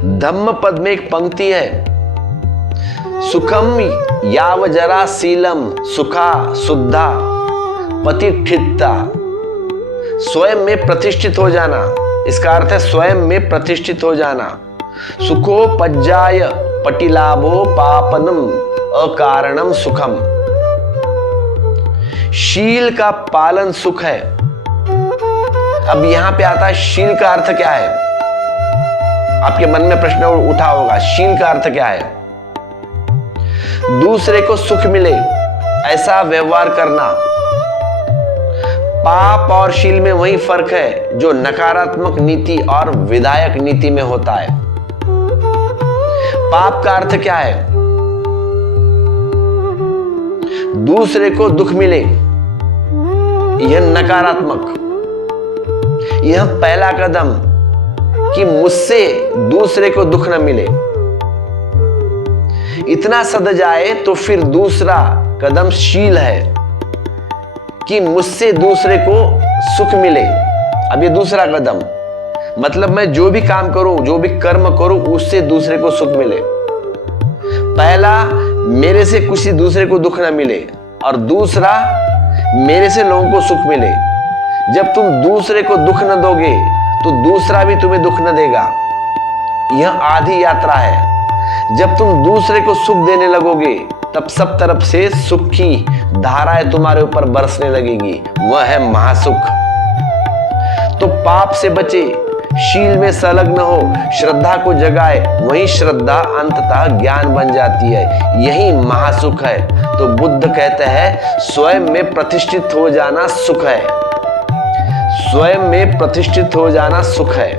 धम्म पद में एक पंक्ति है, सुखम याव जरा शीलम सुखा शुद्धा पतिष्ठिता। स्वयं में प्रतिष्ठित हो जाना, इसका अर्थ है स्वयं में प्रतिष्ठित हो जाना। सुखो पज्जाय पटिलाभो पापनम अकारणम सुखम। शील का पालन सुख है। अब यहां पे आता है शील का अर्थ क्या है। आपके मन में प्रश्न उठा होगा, शील का अर्थ क्या है। दूसरे को सुख मिले ऐसा व्यवहार करना। पाप और शील में वही फर्क है जो नकारात्मक नीति और विधायक नीति में होता है। पाप का अर्थ क्या है, दूसरे को दुख मिले, यह नकारात्मक। यह पहला कदम कि मुझसे दूसरे को दुख न मिले, इतना सद जाए तो फिर दूसरा कदम शील है कि मुझसे दूसरे को सुख मिले। अब ये दूसरा कदम, मतलब मैं जो भी काम करूं, जो भी कर्म करूं, उससे दूसरे को सुख मिले। पहला, मेरे से किसी दूसरे को दुख ना मिले, और दूसरा, मेरे से लोगों को सुख मिले। जब तुम दूसरे को दुख न दोगे तो दूसरा भी तुम्हें दुख न देगा। यह आधी यात्रा है। जब तुम दूसरे को सुख देने लगोगे तब सब तरफ से सुख की धाराएं तुम्हारे ऊपर बरसने लगेगी, वह है महासुख। तो पाप से बचे, शील में संलग्न हो, श्रद्धा को जगाए, वही श्रद्धा अंततः ज्ञान बन जाती है। यही महासुख है। तो बुद्ध कहते हैं स्वयं में प्रतिष्ठित हो जाना सुख है। स्वयं में प्रतिष्ठित हो जाना सुख है।